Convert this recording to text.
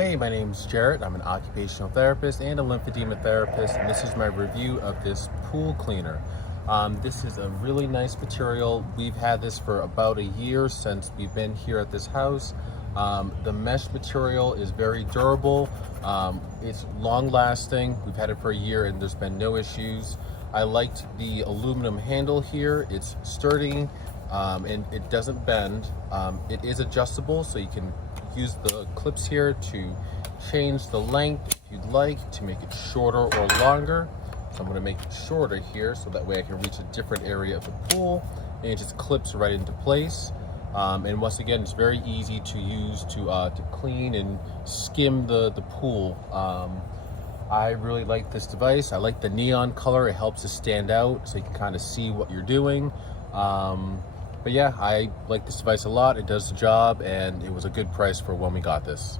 Hey, my name's Jarrett. I'm an occupational therapist and a lymphedema therapist, and this is my review of this pool cleaner. This is a really nice material. We've had this for about a year since we've been here at this house. The mesh material is very durable. It's long lasting. We've had it for a year and there's been no issues. I liked the aluminum handle here. It's sturdy and it doesn't bend. It is adjustable, so you can use the clips here to change the length if you'd like, to make it shorter or longer. So I'm going to make it shorter here so that way I can reach a different area of the pool, and it just clips right into place. And once again, it's very easy to use to clean and skim the pool. I really like this device. I like the neon color. It helps it stand out so you can kind of see what you're doing. But yeah, I like this device a lot. It does the job, and it was a good price for when we got this.